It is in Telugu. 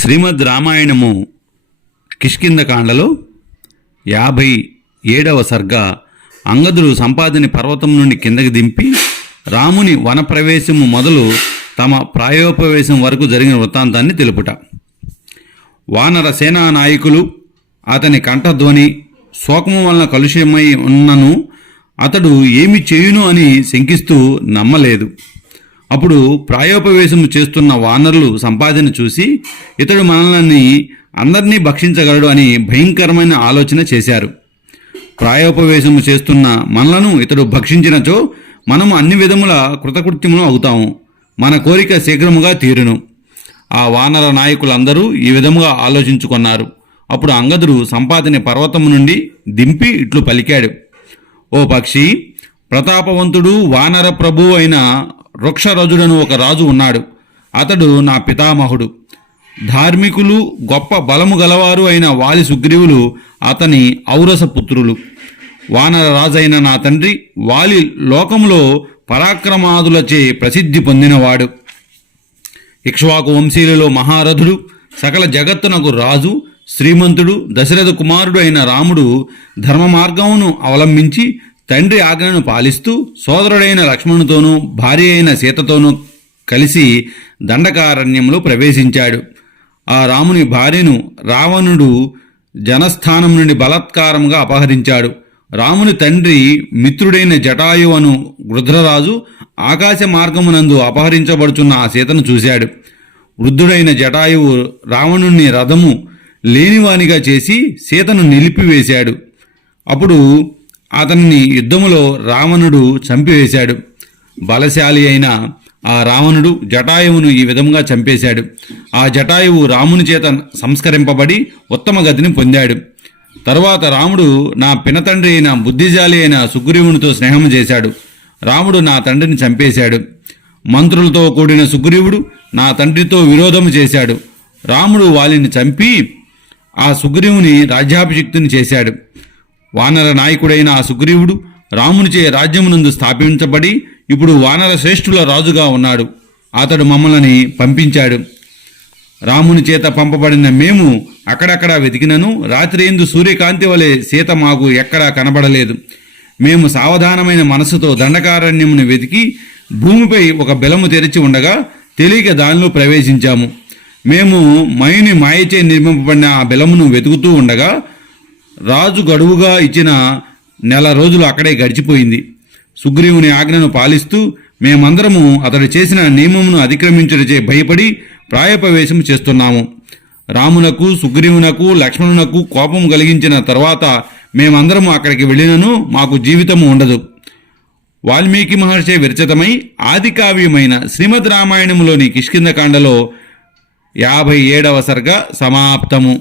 శ్రీమద్ రామాయణము కిష్కింధకాండలో 57వ సర్గ. అంగదుడు సంపాదిని పర్వతం నుండి కిందకి దింపి రాముని వనప్రవేశము మొదలు తమ ప్రాయోపవేశం వరకు జరిగిన వృత్తాంతాన్ని తెలుపుట. వానర సేనా నాయకులు అతని కంఠధ్వని శోకము వలన కలుషమై ఉన్నను అతడు ఏమి చేయును అని శంకిస్తూ నమ్మలేదు. అప్పుడు ప్రాయోపవేశము చేస్తున్న వానరులు సంపాదన చూసి ఇతడు మనల్ని అందరినీ భక్షించగలడు అని భయంకరమైన ఆలోచన చేశారు. ప్రాయోపవేశము చేస్తున్న మనలను ఇతడు భక్షించినచో మనము అన్ని విధముల కృతకృత్యములు అవుతాము, మన కోరిక శీఘ్రముగా తీరును. ఆ వానర నాయకులందరూ ఈ విధముగా ఆలోచించుకున్నారు. అప్పుడు అంగదుడు సంపాదిని పర్వతము నుండి దింపి ఇట్లు పలికాడు: ఓ పక్షి, ప్రతాపవంతుడు వానర ప్రభువు అయిన వృక్షరజుడను ఒక రాజు ఉన్నాడు. అతడు నా పితామహుడు. ధార్మికులు గొప్ప బలము గలవారు అయిన వాలి సుగ్రీవులు అతని ఔరస పుత్రులు. వానర రాజైన నా తండ్రి వాలి లోకములో పరాక్రమాదులచే ప్రసిద్ధి పొందినవాడు. ఇక్ష్వాకు వంశీయులలో మహారథుడు, సకల జగత్తునకు రాజు, శ్రీమంతుడు, దశరథ కుమారుడు అయిన రాముడు ధర్మ మార్గమును అవలంబించి తండ్రి ఆజ్ఞను పాలిస్తూ సోదరుడైన లక్ష్మణుతోనూ భార్య అయిన సీతతోనూ కలిసి దండకారణ్యంలో ప్రవేశించాడు. ఆ రాముని భార్యను రావణుడు జనస్థానం నుండి బలాత్కారంగా అపహరించాడు. రాముని తండ్రి మిత్రుడైన జటాయు అను వృద్ధరాజు ఆకాశ మార్గమునందు అపహరించబడుచున్న ఆ సీతను చూశాడు. వృద్ధుడైన జటాయువు రావణుని రథము లేనివానిగా చేసి సీతను నిలిపివేశాడు. అప్పుడు అతన్ని యుద్ధములో రావణుడు చంపివేశాడు. బలశాలి అయిన ఆ రావణుడు జటాయువును ఈ విధంగా చంపేశాడు. ఆ జటాయువు రాముని చేత సంస్కరింపబడి ఉత్తమ గతిని పొందాడు. తరువాత రాముడు నా పినతండ్రి అయిన బుద్ధిజాలి అయిన సుగ్రీవునితో స్నేహం చేశాడు. రాముడు నా తండ్రిని చంపేశాడు. మంత్రులతో కూడిన సుగ్రీవుడు నా తండ్రితో విరోధము చేశాడు. రాముడు వాలిని చంపి ఆ సుగ్రీవుని రాజ్యాభిషిక్తుని చేశాడు. వానర నాయకుడైన ఆ సుగ్రీవుడు రామునిచే రాజ్యమునందు స్థాపించబడి ఇప్పుడు వానర శ్రేష్ఠుల రాజుగా ఉన్నాడు. అతడు మమ్మల్ని పంపించాడు. రాముని చేత పంపబడిన మేము అక్కడక్కడా వెతికినను రాత్రియందు సూర్యకాంతి వలె సీత మాకు ఎక్కడా కనబడలేదు. మేము సావధానమైన మనసుతో దండకారణ్యమును వెతికి భూమిపై ఒక బెలము తెరిచి ఉండగా తెలియక దానిలో ప్రవేశించాము. మేము మైని మాయచే నిర్మింపబడిన ఆ బెలమును వెతుకుతూ ఉండగా రాజు గడువుగా ఇచ్చిన 1 రోజులు అక్కడే గడిచిపోయింది. సుగ్రీవుని ఆజ్ఞను పాలిస్తూ మేమందరము అతడు చేసిన నియమమును అతిక్రమించుటచే భయపడి ప్రాయోపవేశం చేస్తున్నాము. రామునకు, సుగ్రీవునకు, లక్ష్మణునకు కోపం కలిగించిన తర్వాత మేమందరము అక్కడికి వెళ్ళినను మాకు జీవితము ఉండదు. వాల్మీకి మహర్షి విరచితమై ఆది కావ్యమైన శ్రీమద్ రామాయణములోని కిష్కింధకాండలో 57వ సర్గ సమాప్తము.